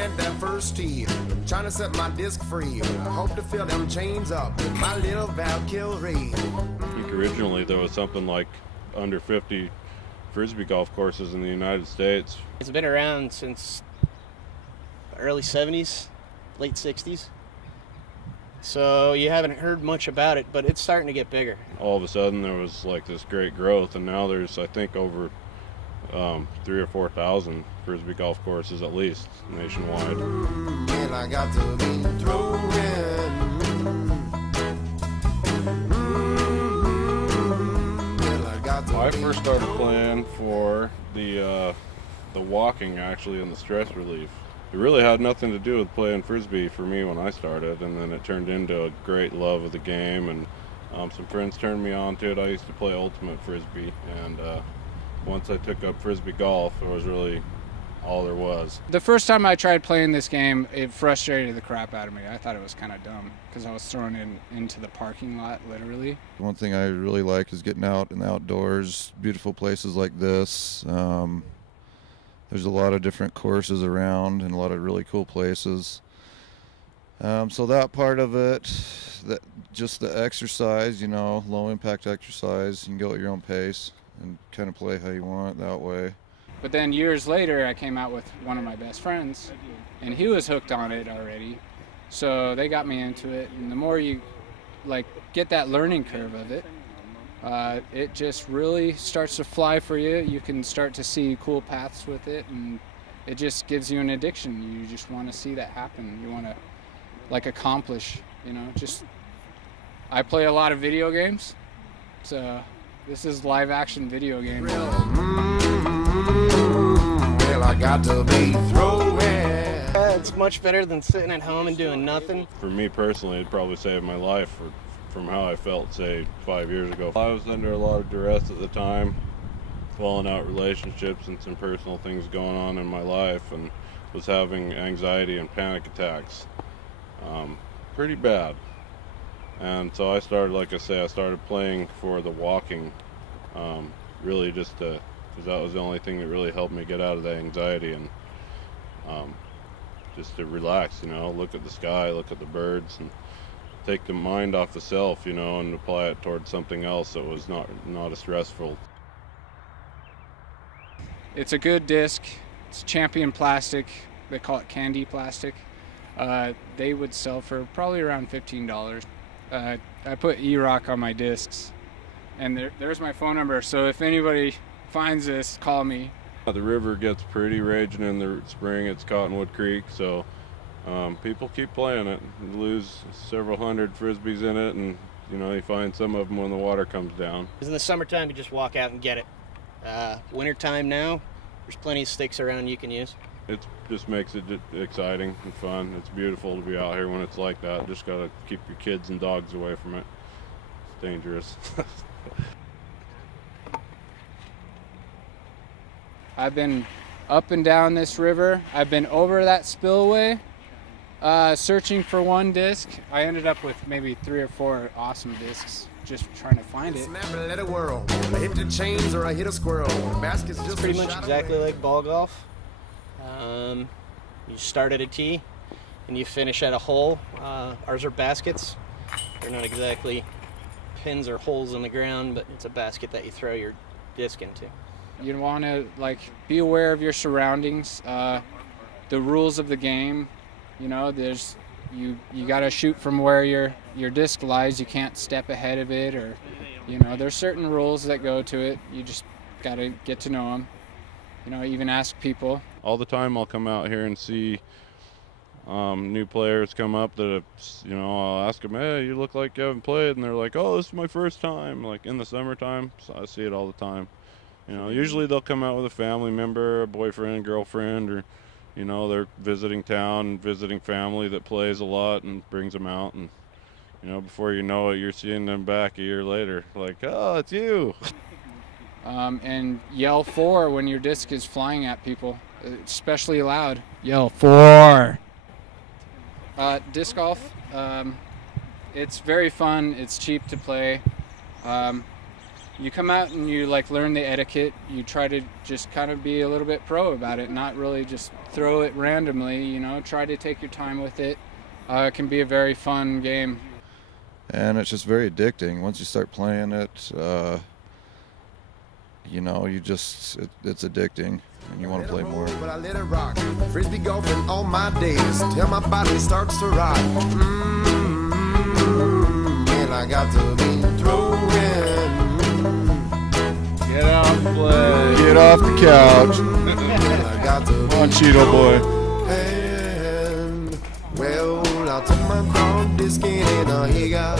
at that first tee, trying to set my disc free. I hope to fill them chains up with my little Valkyrie. I think originally there was something like under 50 Frisbee golf courses in the United States. It's been around since the early 70s, late 60s. So you haven't heard much about it, but it's starting to get bigger. All of a sudden there was like this great growth, and now there's, I think, over 3,000 or 4,000 Frisbee golf courses at least nationwide. And I got to be throwing. I first started playing for the walking, actually, and the stress relief. It really had nothing to do with playing Frisbee for me when I started, and then it turned into a great love of the game, and some friends turned me on to it. I used to play ultimate Frisbee, and once I took up Frisbee golf, it was really all there was. The first time I tried playing this game, it frustrated the crap out of me. I thought it was kind of dumb because I was thrown into the parking lot, literally. One thing I really like is getting out in the outdoors, beautiful places like this. There's a lot of different courses around and a lot of really cool places. So that part of it, just the exercise, low impact exercise, you can go at your own pace and kind of play how you want that way. But then years later, I came out with one of my best friends, and he was hooked on it already. So they got me into it, and the more you get that learning curve of it, it just really starts to fly for you. You can start to see cool paths with it, and it just gives you an addiction. You just want to see that happen. You want to accomplish, I play a lot of video games, so this is live action video game. Well, I got to be throwing. It's much better than sitting at home and doing nothing. For me personally, it probably saved my life from how I felt, say, 5 years ago. I was under a lot of duress at the time, falling out relationships and some personal things going on in my life, and was having anxiety and panic attacks. Pretty bad. And so I started, like I say, I started playing for the walking, really just because that was the only thing that really helped me get out of the anxiety and just to relax, look at the sky, look at the birds, and take the mind off the self, and apply it towards something else that was not as stressful. It's a good disc. It's Champion plastic. They call it candy plastic. They would sell for probably around $15. I put E-Rock on my discs, and there's my phone number. So if anybody finds this, call me. The river gets pretty raging in the spring. It's Cottonwood Creek, so people keep playing it. You lose several hundred Frisbees in it, and you find some of them when the water comes down. In the summertime, you just walk out and get it. Wintertime now, there's plenty of sticks around you can use. It just makes it exciting and fun. It's beautiful to be out here when it's like that. Just gotta keep your kids and dogs away from it. It's dangerous. I've been up and down this river. I've been over that spillway, searching for one disc. I ended up with maybe 3 or 4 awesome discs, just trying to find it. Snap and let it whirl. I hit the chains or I hit a squirrel. Basket's just It's pretty much exactly like ball golf. You start at a tee and you finish at a hole. Ours are baskets. They're not exactly pins or holes in the ground, but it's a basket that you throw your disc into. You want to be aware of your surroundings, the rules of the game. There's you got to shoot from where your disc lies. You can't step ahead of it, or there's certain rules that go to it. You just got to get to know them. Even ask people. All the time I'll come out here and see new players come up that I'll ask them, hey, you look like you haven't played, and they're like, oh, this is my first time, like in the summertime. So I see it all the time. Usually they'll come out with a family member, a boyfriend, girlfriend, or they're visiting town, visiting family that plays a lot and brings them out, and before you know it, you're seeing them back a year later, like, oh, it's you. And yell 4 when your disc is flying at people, especially loud. Yell 4. Disc golf, it's very fun. It's cheap to play. you come out and you like learn the etiquette. You try to just kind of be a little bit pro about it, not really just throw it randomly, you know, try to take your time with it. It can be a very fun game. And it's just very addicting. Once you start playing it, you know, it's addicting, and you want to play more. But I let it rock. Frisbee golfing on my days till my body starts to rock. And I got to be throwing. Get out and play. Get off the couch. I got to be On Cheeto Boy. throwing. Well, I took my dog disking and he got